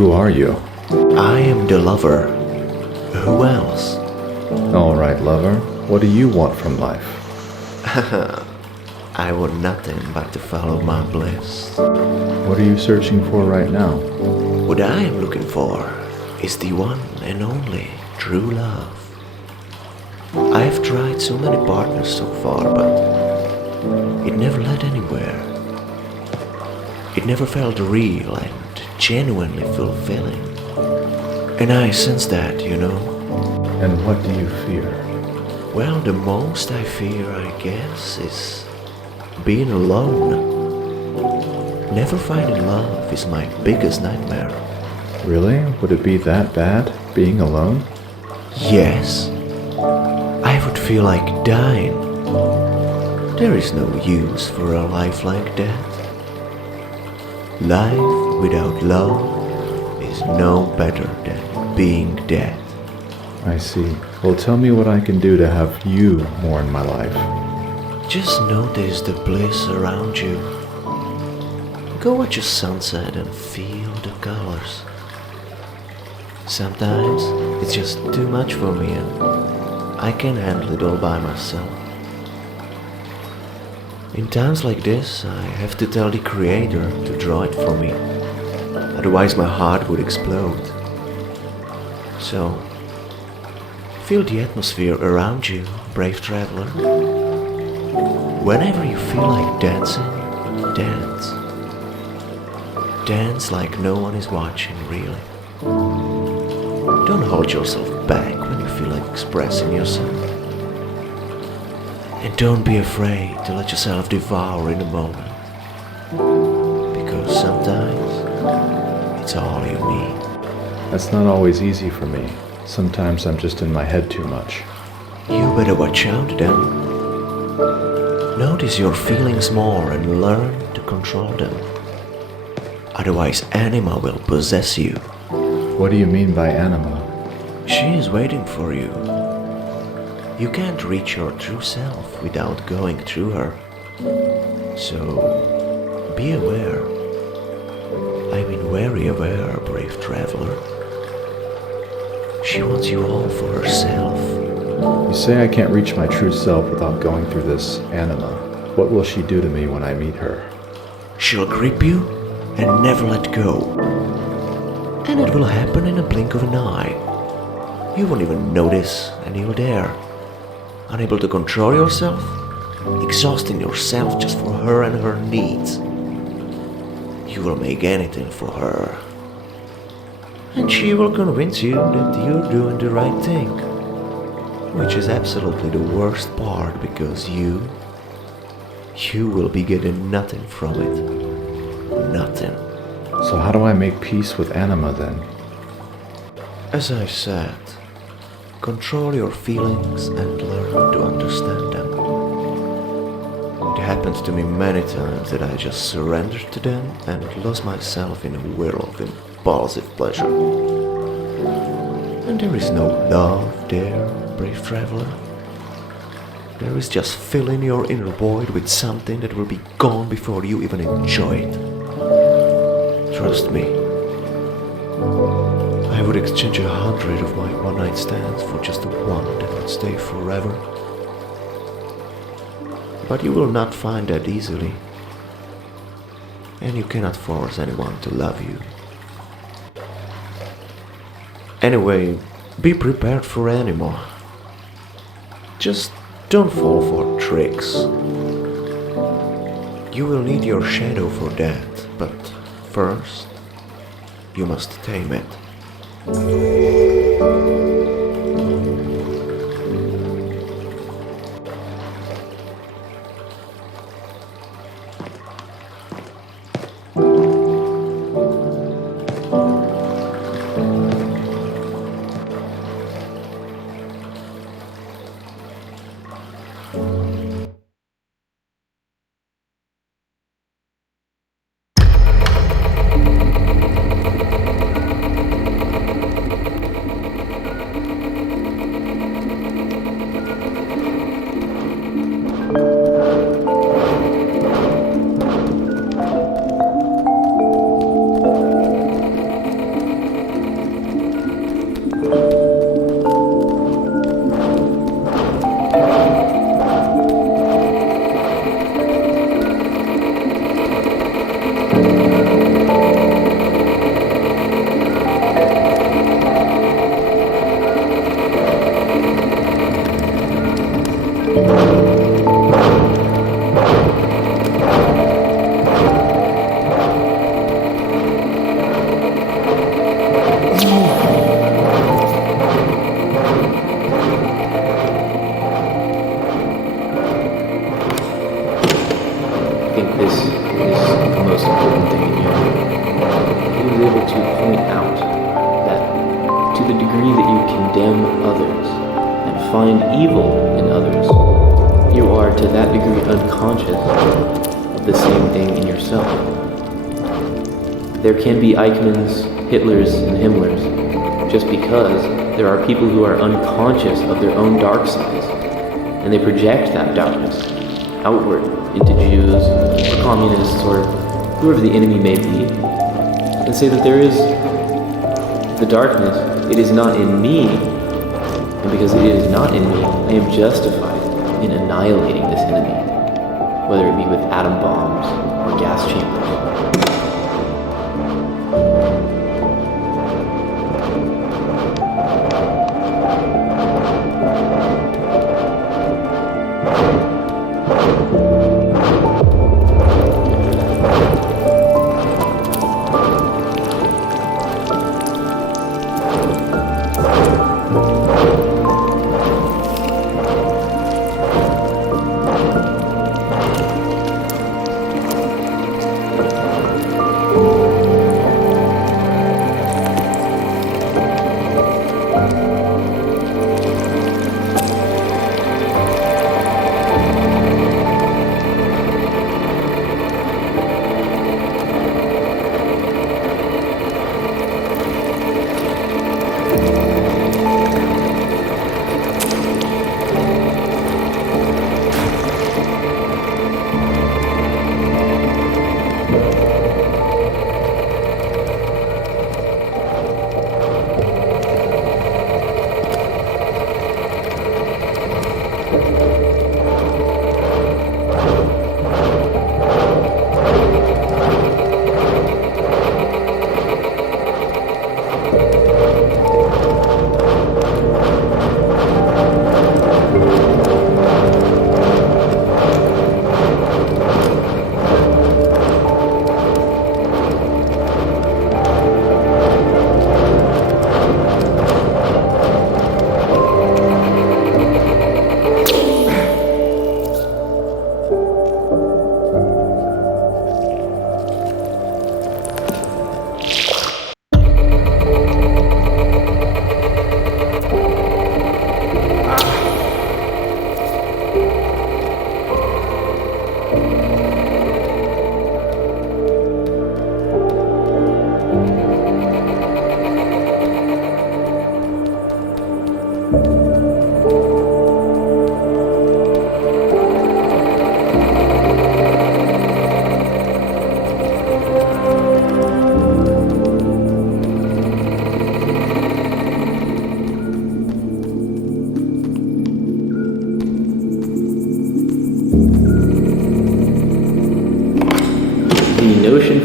Who are you? I am the lover. Who else? All right, lover. What do you want from life? I want nothing but to follow my bliss. What are you searching for right now? What I am looking for is the one and only true love. I have tried so many partners so far, but it never led anywhere. It never felt real and genuinely fulfilling. And I sense that, you know. And what do you fear? Well, the most I fear, I guess, is being alone. Never finding love is my biggest nightmare. Really? Would it be that bad, being alone? Yes. I would feel like dying. There is no use for a life like that. Life without love is no better than being dead. I see. Well, tell me what I can do to have you more in my life. Just notice the bliss around you. Go watch a sunset and feel the colors. Sometimes it's just too much for me and I can't handle it all by myself. In times like this, I have to tell the Creator to draw it for me. Otherwise my heart would explode. So, feel the atmosphere around you, brave traveler. Whenever you feel like dancing, dance. Dance like no one is watching, really. Don't hold yourself back when you feel like expressing yourself. And don't be afraid to let yourself devour in a moment. Because sometimes it's all you need. That's not always easy for me. Sometimes I'm just in my head too much. You better watch out then. Notice your feelings more and learn to control them. Otherwise Anima will possess you. What do you mean by anima? She is waiting for you. You can't reach your true self without going through her. So, be aware. I mean very aware, brave traveler. She wants you all for herself. You say I can't reach my true self without going through this anima. What will she do to me when I meet her? She'll grip you and never let go. And it will happen in a blink of an eye. You won't even notice, and you're there. Unable to control yourself, exhausting yourself just for her and her needs. You will make anything for her. And she will convince you that you're doing the right thing. Which is absolutely the worst part, because you will be getting nothing from it. Nothing. So how do I make peace with anima then? As I said, control your feelings and learn to understand them. It happened to me many times that I just surrendered to them and lost myself in a whirl of impulsive pleasure. And there is no love there, brave traveler. There is just filling your inner void with something that will be gone before you even enjoy it. Trust me. I would exchange 100 of my one-night stands for just one that would stay forever. But you will not find that easily. And you cannot force anyone to love you. Anyway, be prepared for anymore. Just don't fall for tricks. You will need your shadow for that, but first, you must tame it. Find evil in others, you are to that degree unconscious of the same thing in yourself. There can be Eichmanns, Hitlers, and Himmlers just because there are people who are unconscious of their own dark sides, and they project that darkness outward into Jews or communists or whoever the enemy may be, and say that there is the darkness, it is not in me. And because it is not in me, I am justified in annihilating this enemy, whether it be with atom bombs or gas chambers.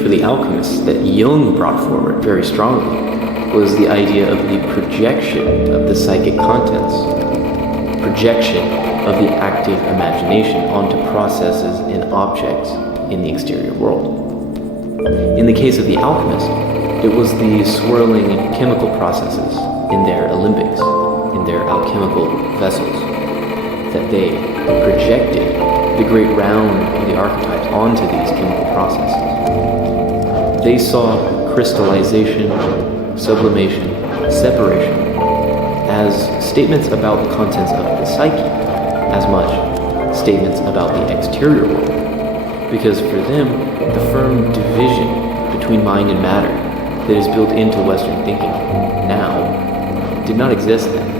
for the alchemists that Jung brought forward very strongly was the idea of the projection of the psychic contents, projection of the active imagination onto processes and objects in the exterior world. In the case of the alchemist, it was the swirling chemical processes in their alembics, in their alchemical vessels, that they projected the great round of the archetypes onto these chemical processes. They saw crystallization, sublimation, separation as statements about the contents of the psyche, as much statements about the exterior world. Because for them, the firm division between mind and matter that is built into Western thinking now did not exist then.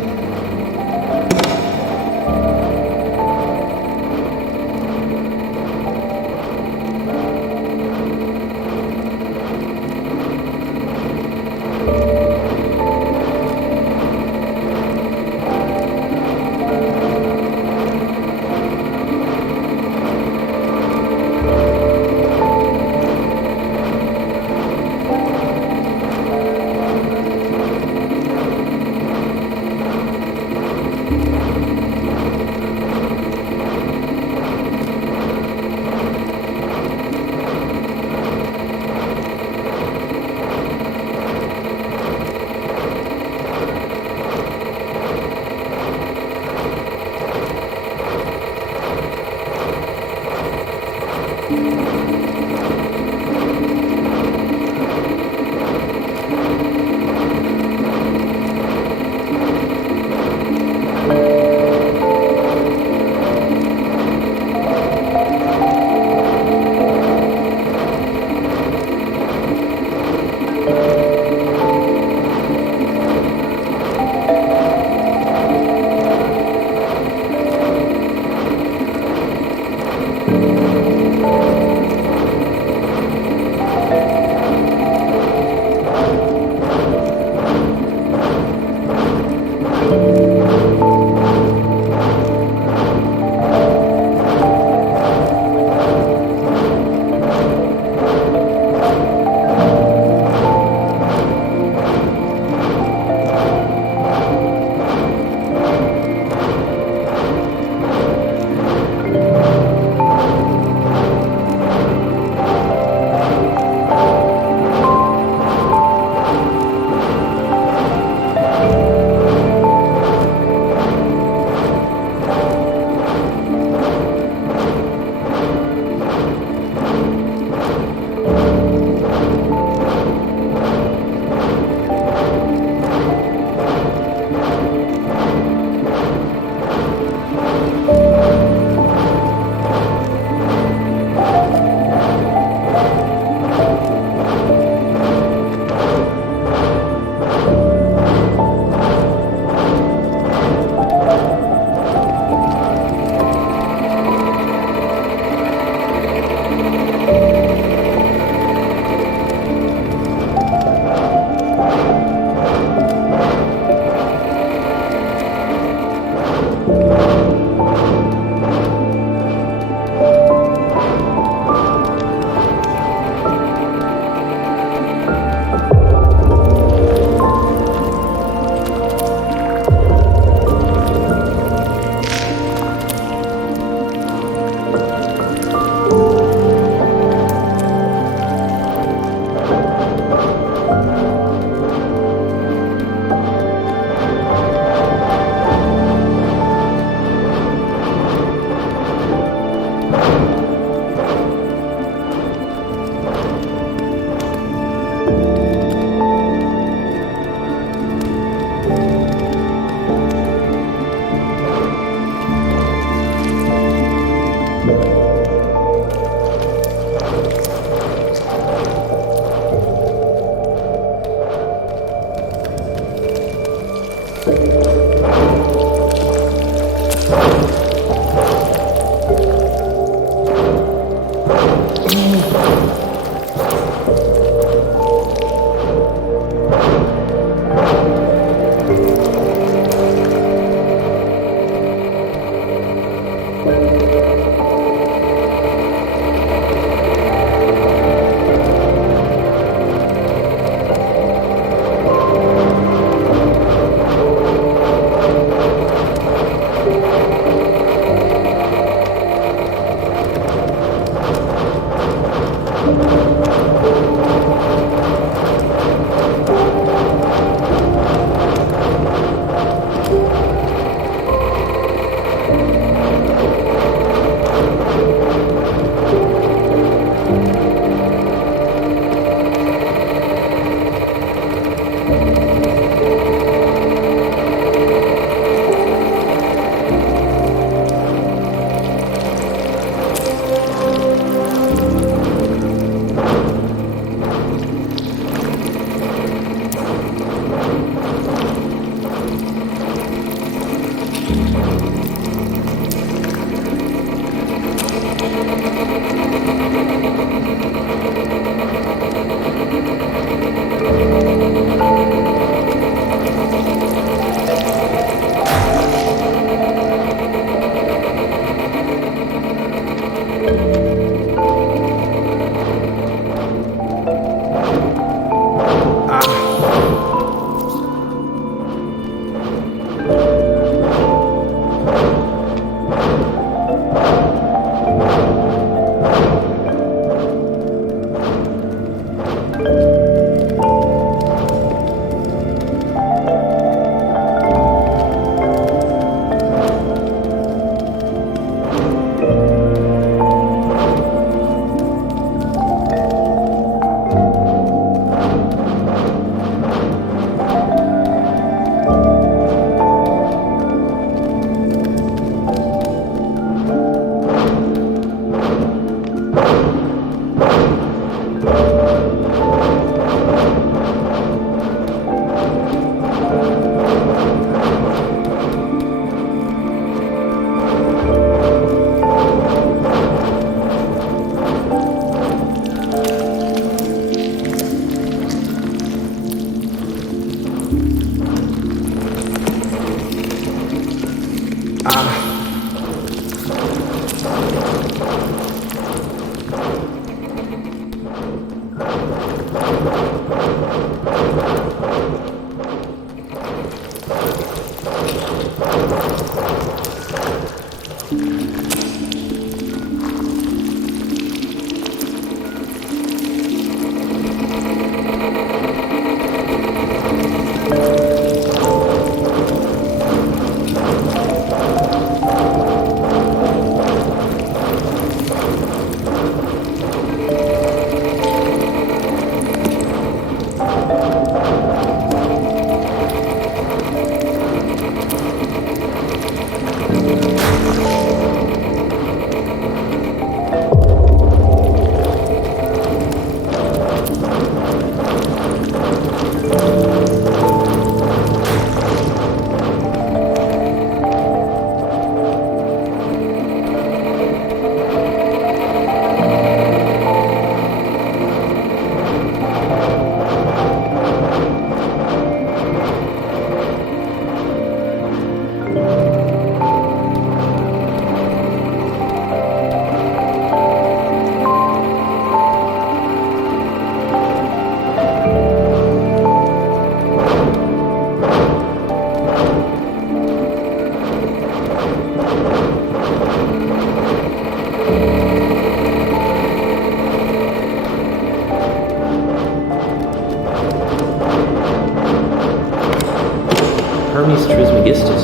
Hermes Trismegistus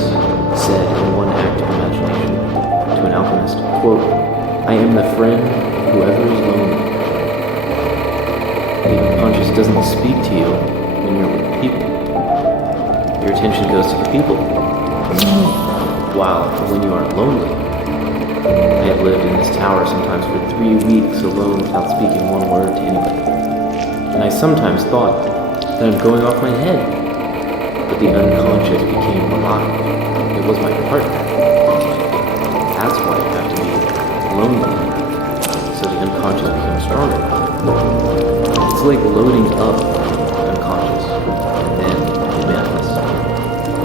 said in one act of imagination to an alchemist, quote, "I am the friend of whoever is lonely." The unconscious doesn't speak to you when you're with people. Your attention goes to the people. While when you are lonely, I have lived in this tower sometimes for 3 weeks alone without speaking one word to anybody. And I sometimes thought that I'm going off my head. But the unconscious became alive. It was my partner. That's why you have to be lonely, so the unconscious becomes stronger. It's like loading up the unconscious, and then it manifests.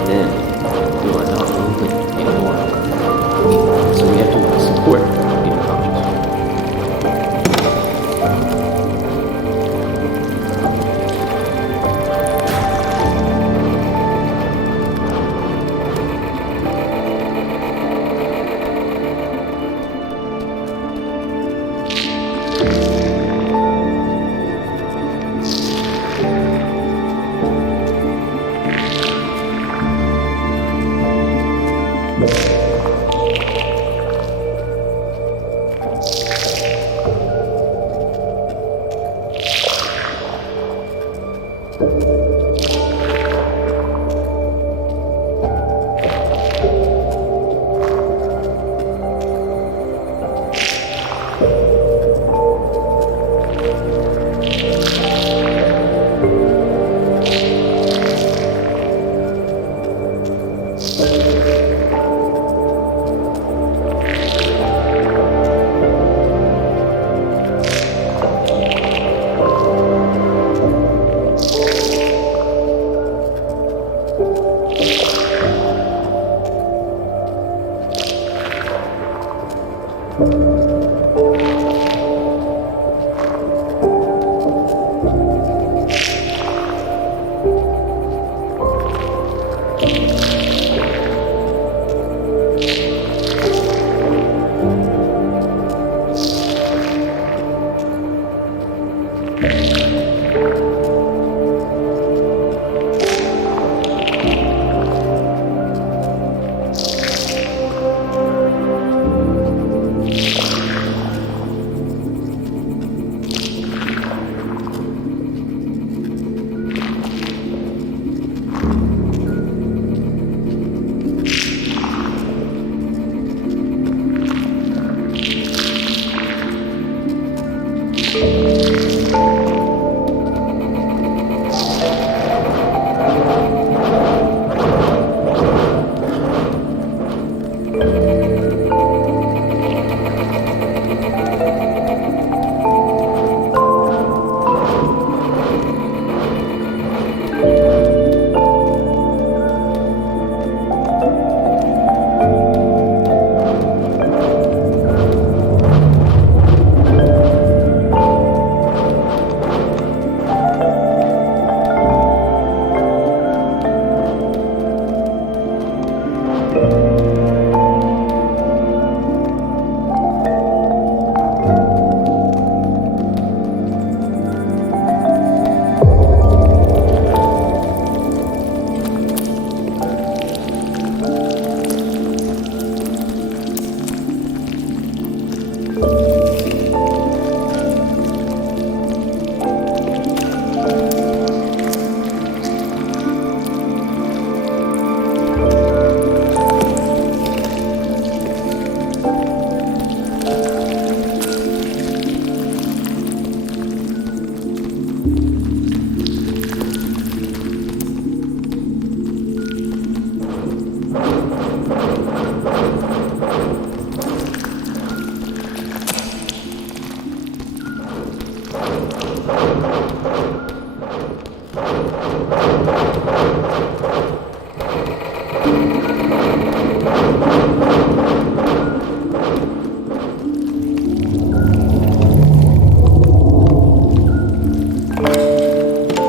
Then you are not lonely anymore. So we have to support the unconscious.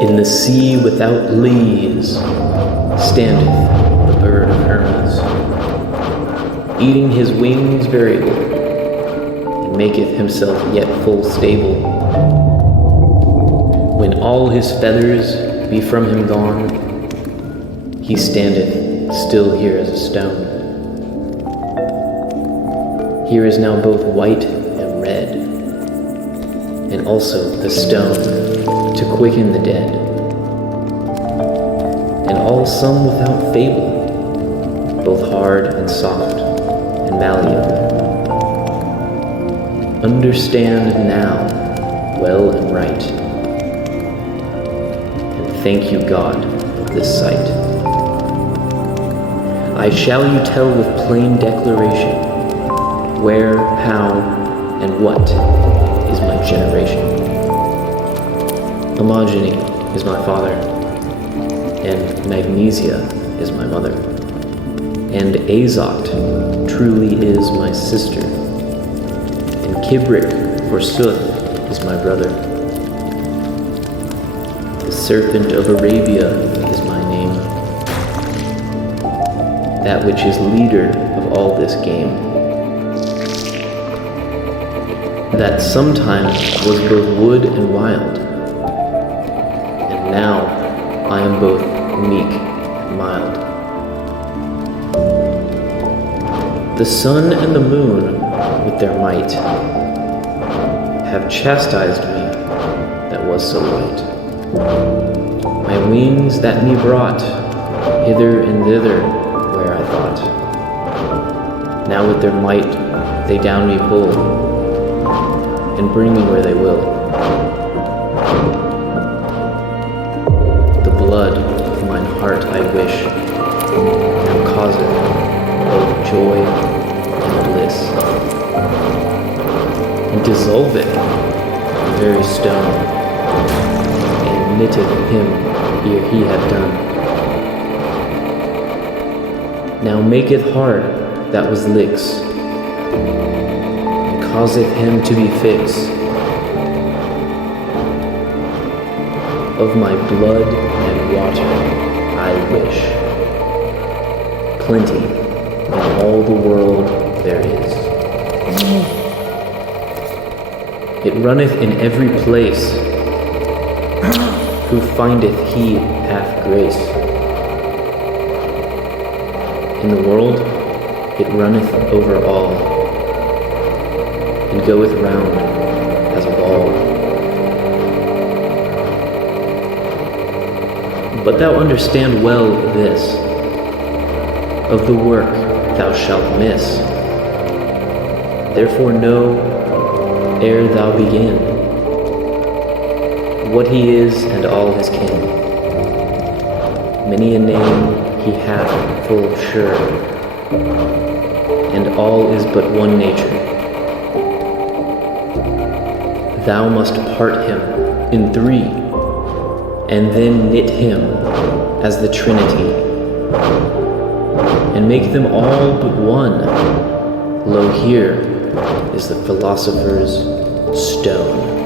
In the sea without lees standeth the bird of Hermes, eating his wings variable, and maketh himself yet full stable. When all his feathers be from him gone, he standeth still here as a stone. Here is now both white and red, and also the stone to quicken the dead, and all some without fable, both hard and soft and malleable. Understand now well and right, and thank you, God, of this sight. I shall you tell with plain declaration where, how, and what is my generation. Hermogeny is my father, and Magnesia is my mother, and Azote truly is my sister, and Kibrik forsooth is my brother. The serpent of Arabia is my name, that which is leader of all this game, that sometimes was both wood and wild, now I am both meek and mild. The sun and the moon, with their might, have chastised me that was so light. My wings that me brought hither and thither where I thought. Now with their might they down me pull, and bring me where they will. Blood of mine heart I wish, and causeth both joy and bliss, and dissolveth the very stone, and knitteth him ere he have done. Now maketh hard that was lix, and causeth him to be fix of my blood and water I wish. Plenty in all the world there is. It runneth in every place. Who findeth he hath grace. In the world it runneth over all, and goeth round as a ball. But thou understand well this, of the work thou shalt miss. Therefore know, ere thou begin, what he is and all his kin. Many a name he hath full sure, and all is but one nature. Thou must part him in three, and then knit him as the Trinity, and make them all but one. Lo, here is the philosopher's stone.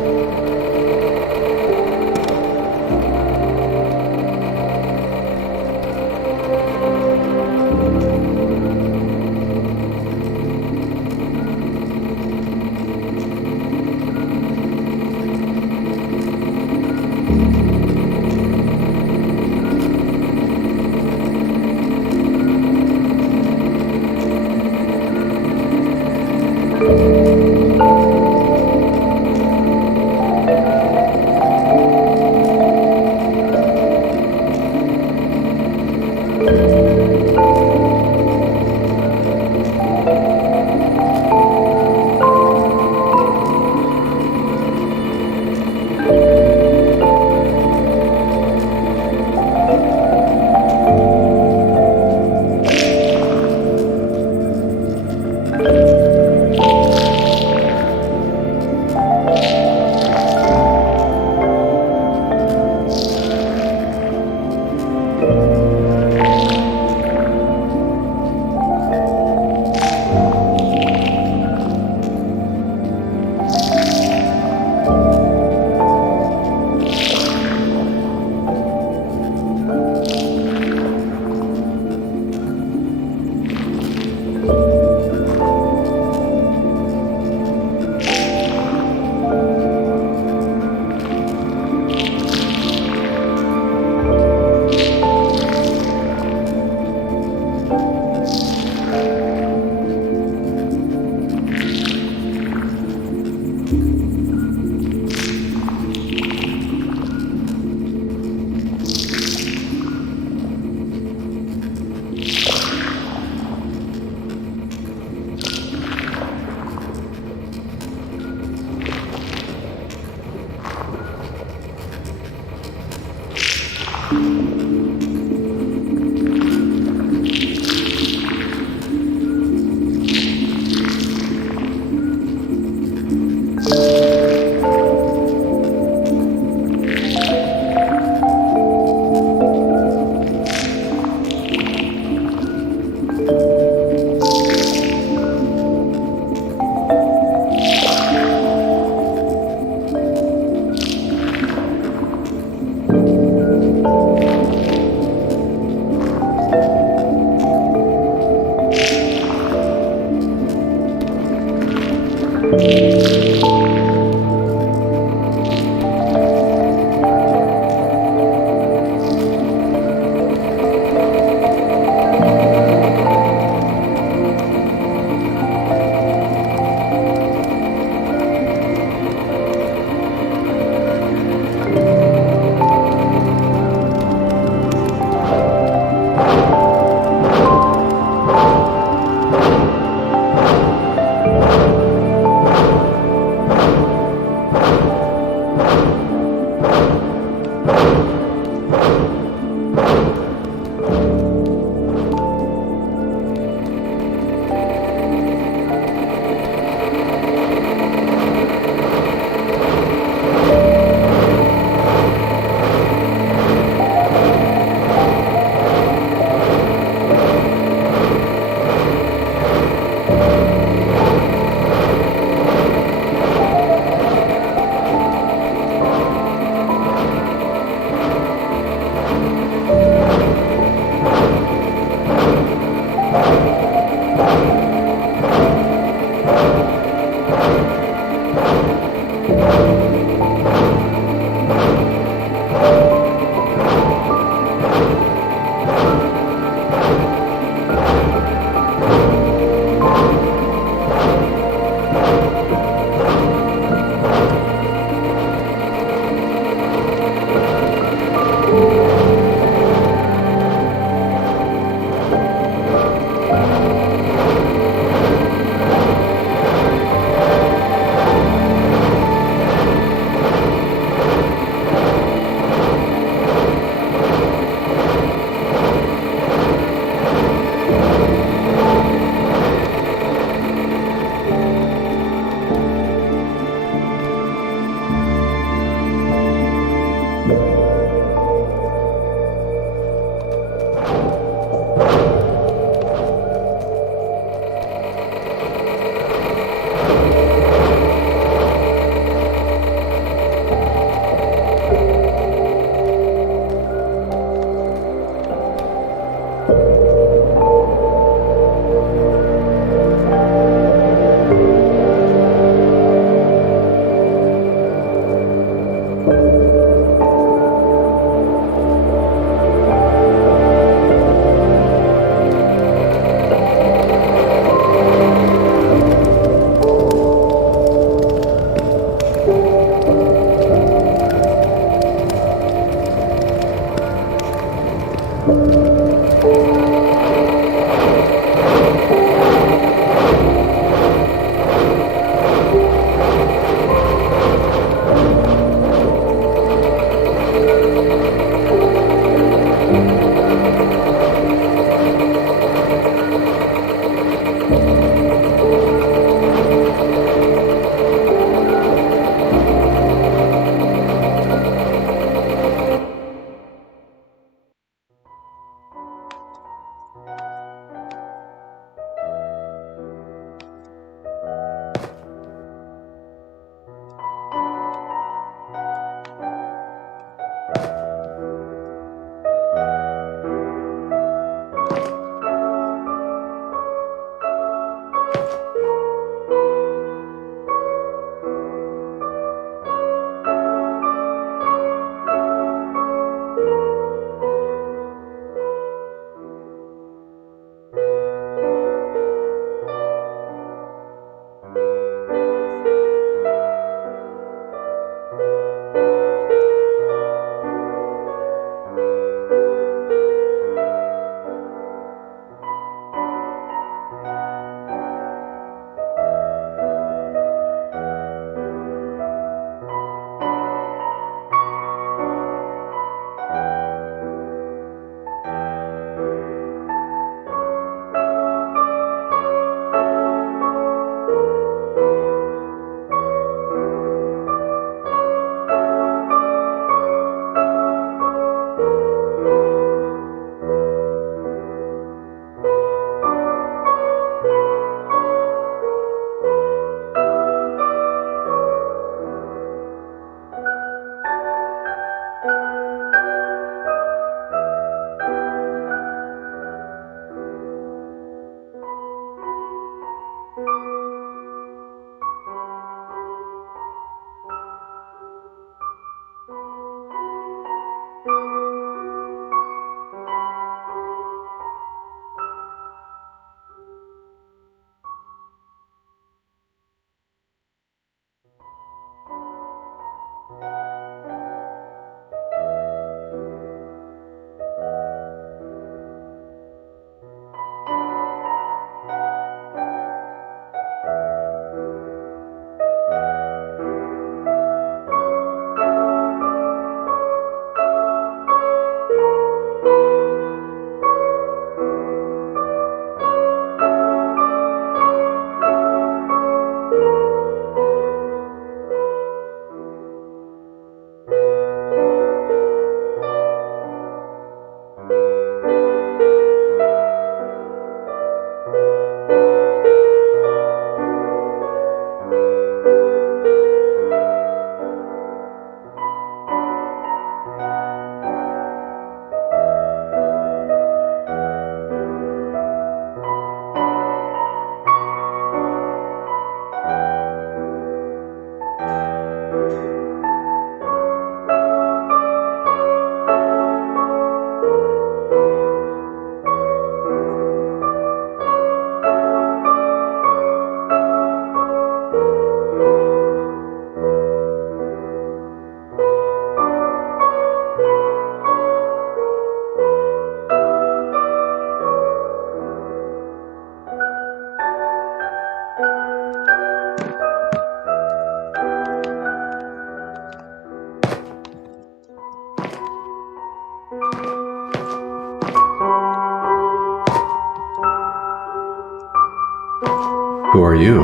Who are you?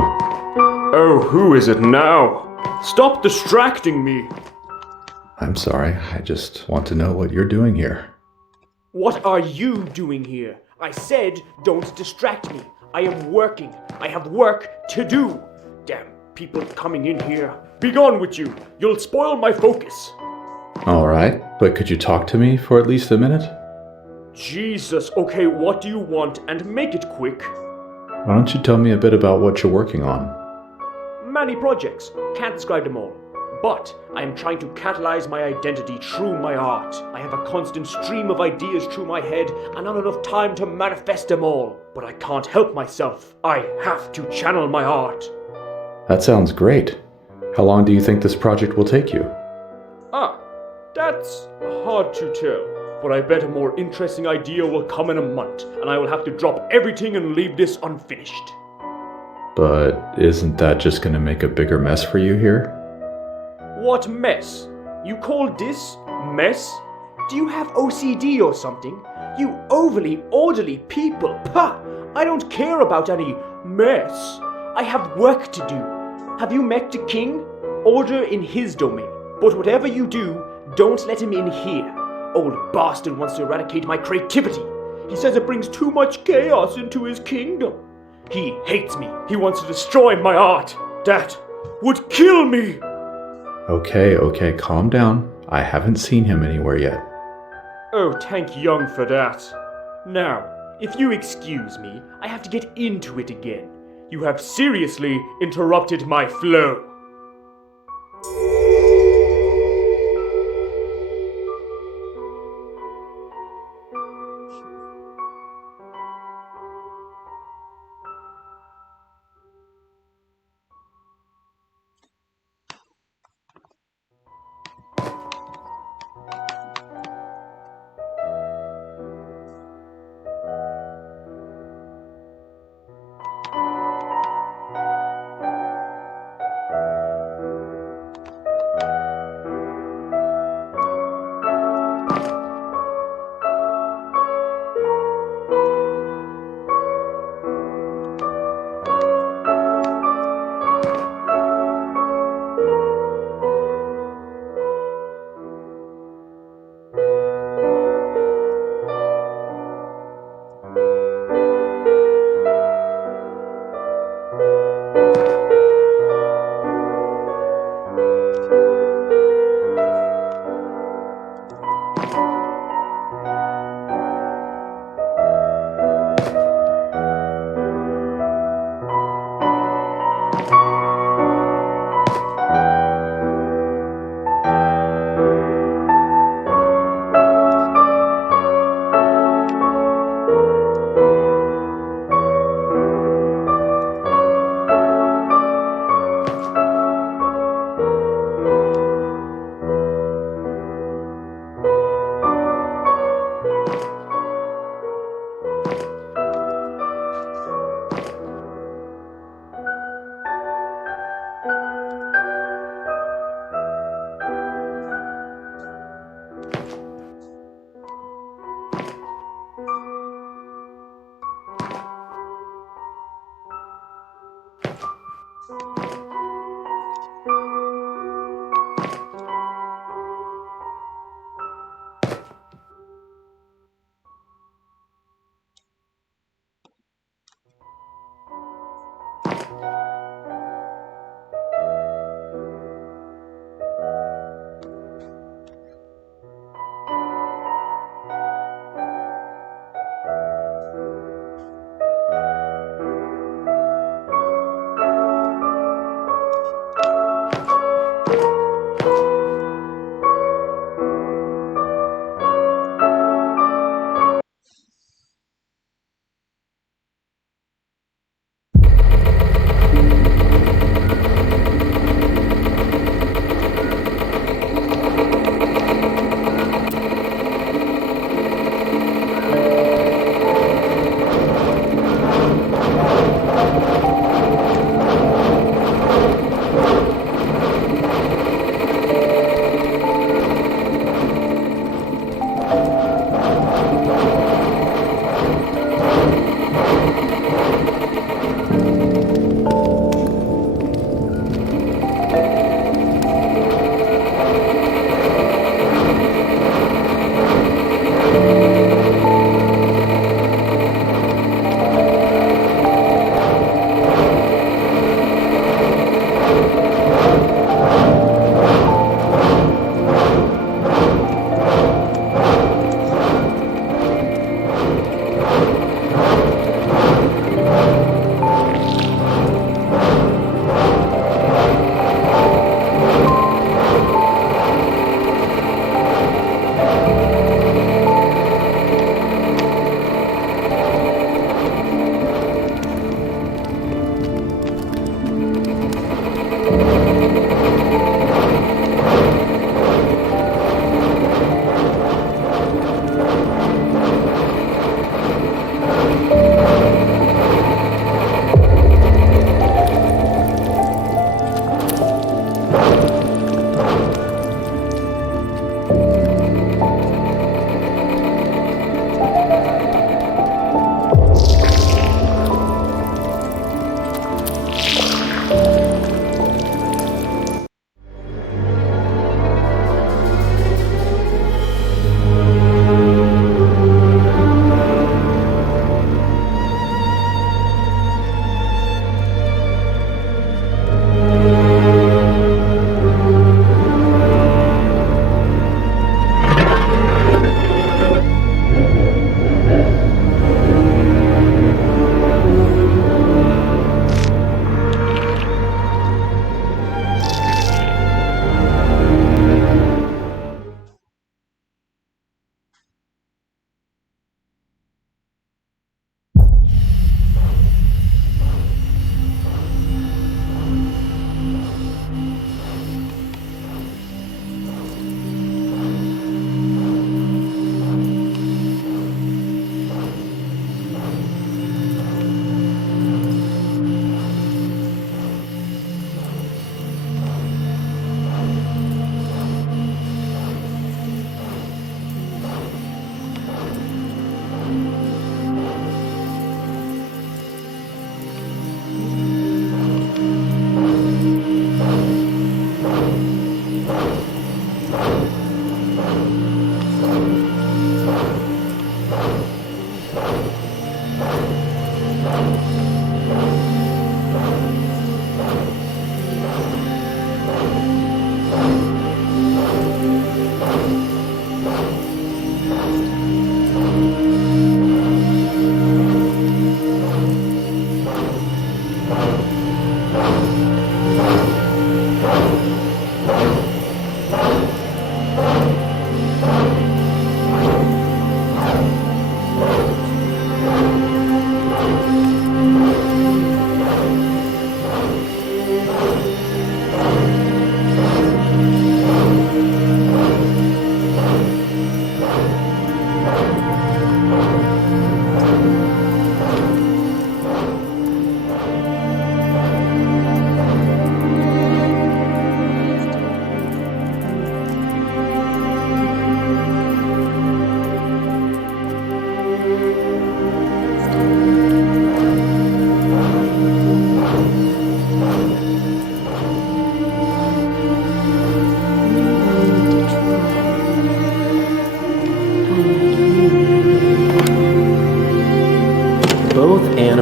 Oh, who is it now? Stop distracting me! I'm sorry, I just want to know what you're doing here. What are you doing here? I said don't distract me. I am working. I have work to do. Damn people coming in here. Be gone with you. You'll spoil my focus. Alright, but could you talk to me for at least a minute? Jesus, okay, what do you want? And make it quick. Why don't you tell me a bit about what you're working on? Many projects. Can't describe them all. But I am trying to catalyze my identity through my art. I have a constant stream of ideas through my head and not enough time to manifest them all. But I can't help myself. I have to channel my art. That sounds great. How long do you think this project will take you? That's hard to tell. But I bet a more interesting idea will come in a month, and I will have to drop everything and leave this unfinished. But isn't that just gonna make a bigger mess for you here? What mess? You call this mess? Do you have OCD or something? You overly orderly people. Pah! I don't care about any mess. I have work to do. Have you met the king? Order in his domain. But whatever you do, don't let him in here. Old bastard wants to eradicate my creativity. He says it brings too much chaos into his kingdom. He hates me. He wants to destroy my art. That would kill me. Okay, calm down. I haven't seen him anywhere yet. Oh, thank Jung for that. Now, if you excuse me, I have to get into it again. You have seriously interrupted my flow.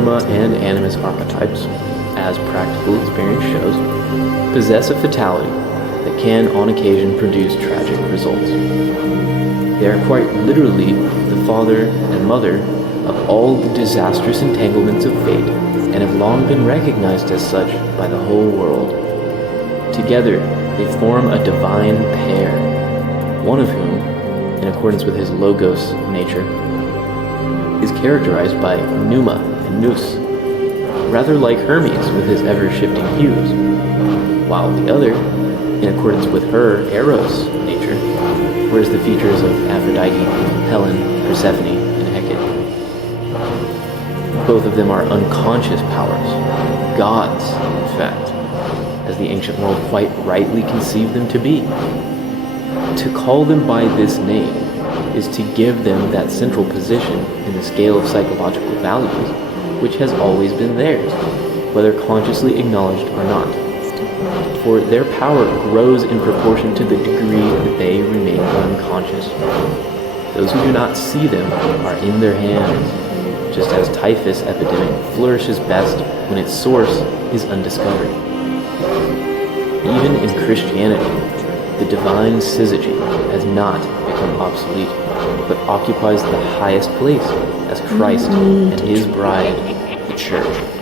Numa and Animus archetypes, as practical experience shows, possess a fatality that can on occasion produce tragic results. They are quite literally the father and mother of all the disastrous entanglements of fate, and have long been recognized as such by the whole world. Together, they form a divine pair, one of whom, in accordance with his logos nature, is characterized by pneuma and nous, rather like Hermes with his ever-shifting hues, while the other, in accordance with her eros nature, wears the features of Aphrodite, Helen, Persephone, and Hecate. Both of them are unconscious powers, gods, in fact, as the ancient world quite rightly conceived them to be. To call them by this name is to give them that central position in the scale of psychological values, which has always been theirs, whether consciously acknowledged or not. For their power grows in proportion to the degree that they remain unconscious. Those who do not see them are in their hands, just as typhus epidemic flourishes best when its source is undiscovered. Even in Christianity, the divine syzygy has not become obsolete, but occupies the highest place as Christ and his bride, the Church.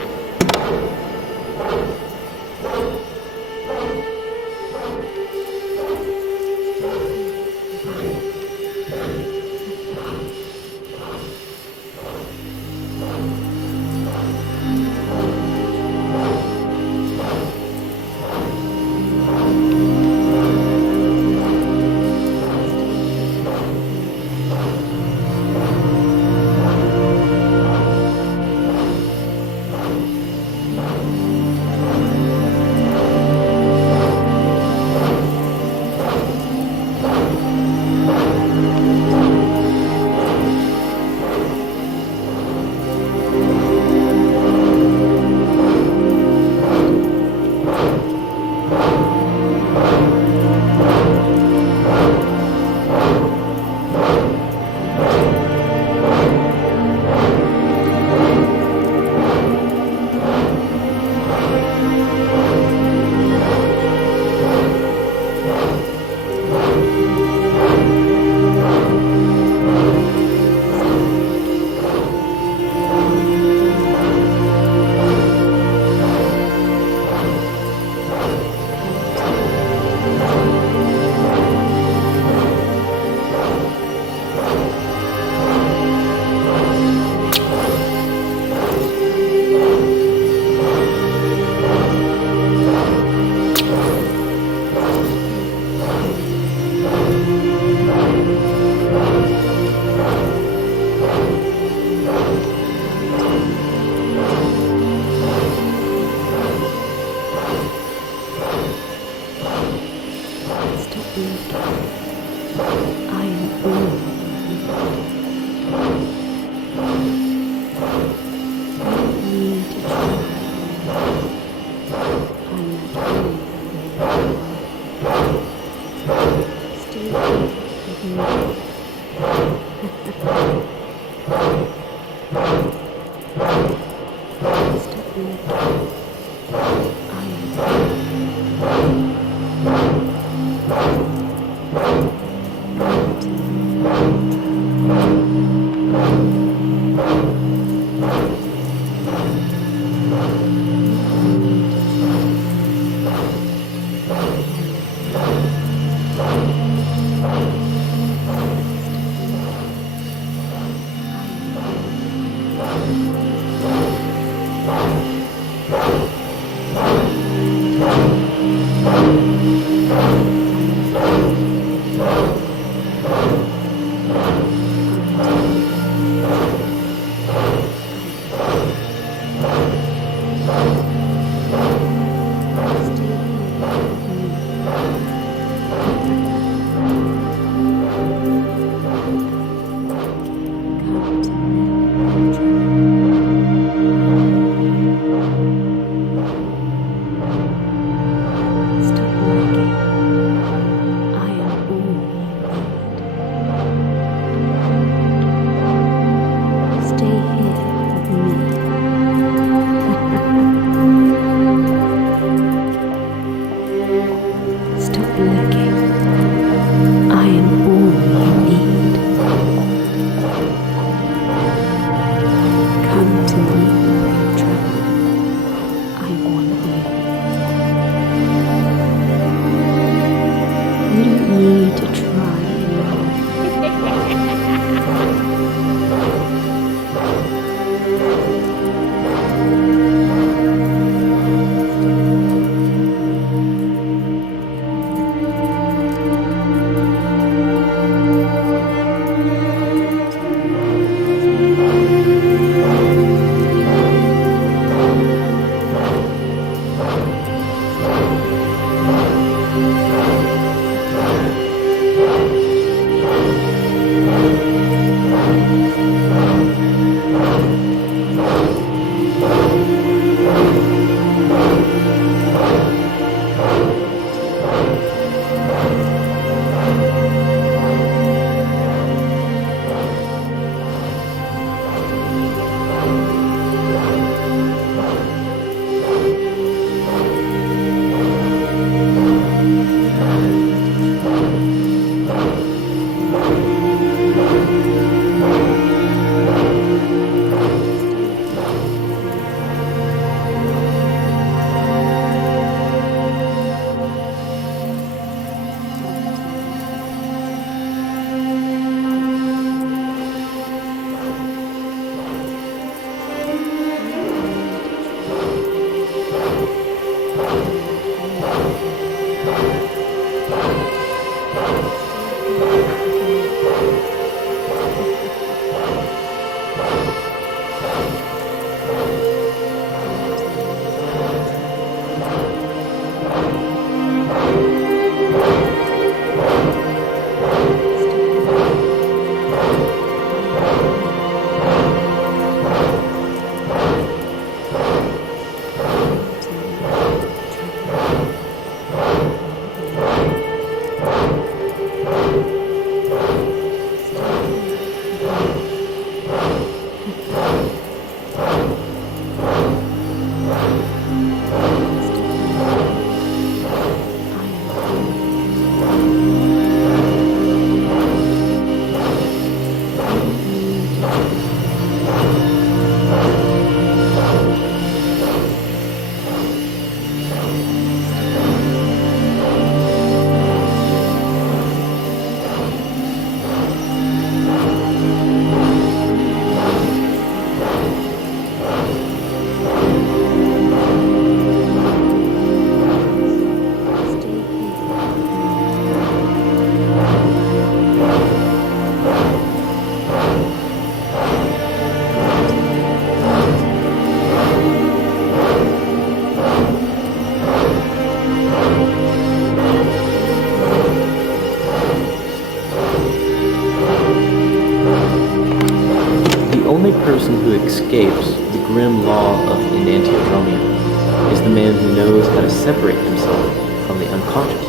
person who escapes the grim law of enantiodromia is the man who knows how to separate himself from the unconscious.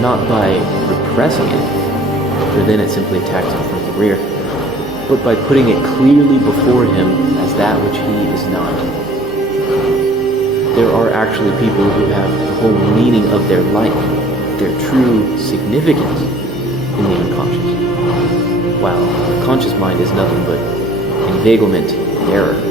Not by repressing it, for then it simply attacks him from the rear, but by putting it clearly before him as that which he is not. There are actually people who have the whole meaning of their life, their true significance, in the unconscious, while the conscious mind is nothing but inveiglement and error.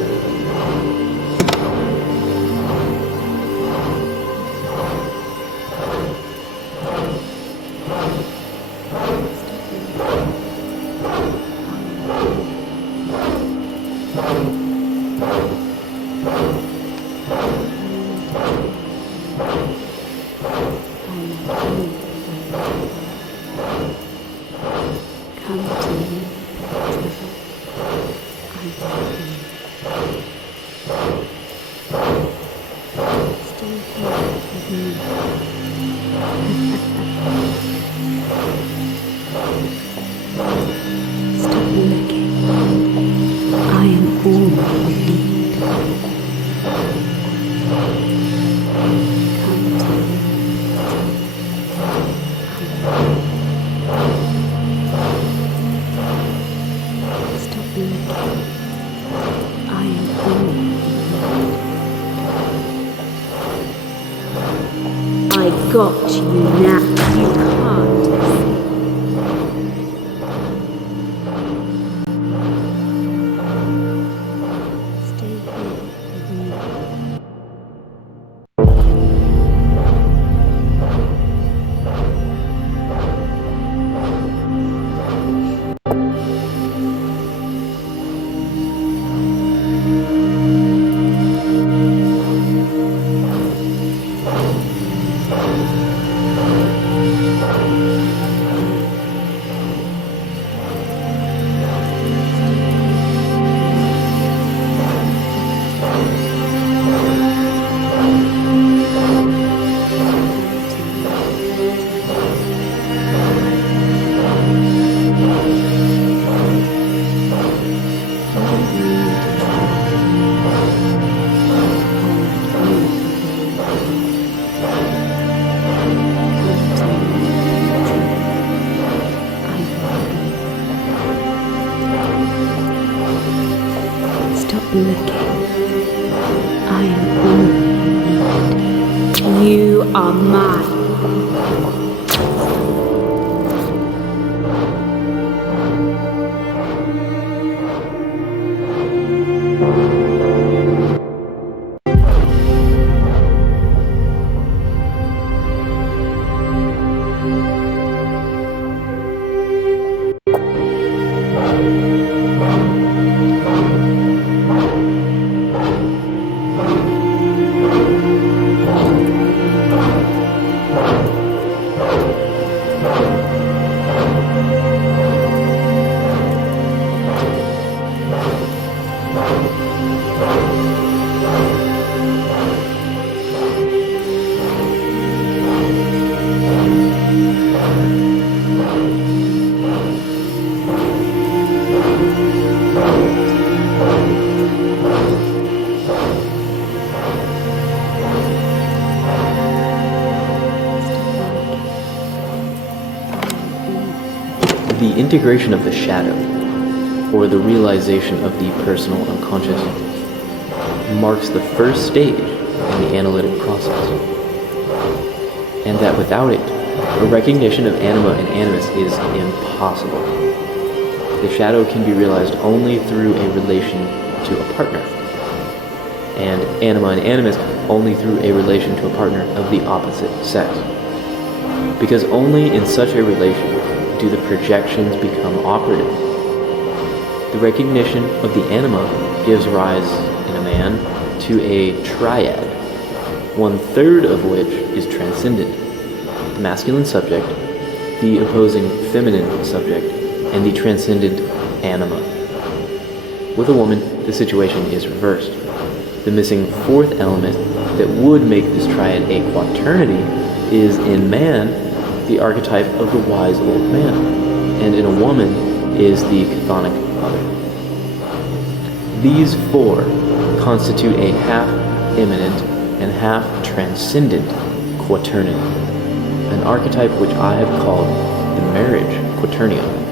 Got you now. You can't stay here with me. Looking. I am all you need. You are mine. The integration of the shadow, or the realization of the personal unconscious, marks the first stage in the analytic process, and that without it, a recognition of anima and animus is impossible. The shadow can be realized only through a relation to a partner, and anima and animus only through a relation to a partner of the opposite sex. Because only in such a relation do the projections become operative. The recognition of the anima gives rise, in a man, to a triad, 1/3 of which is transcendent: the masculine subject, the opposing feminine subject, and the transcendent anima. With a woman, the situation is reversed. The missing fourth element that would make this triad a quaternity is, in man, the archetype of the wise old man, and in a woman is the chthonic mother. These four constitute a half-immanent and half-transcendent quaternity, an archetype which I have called the marriage quaternion.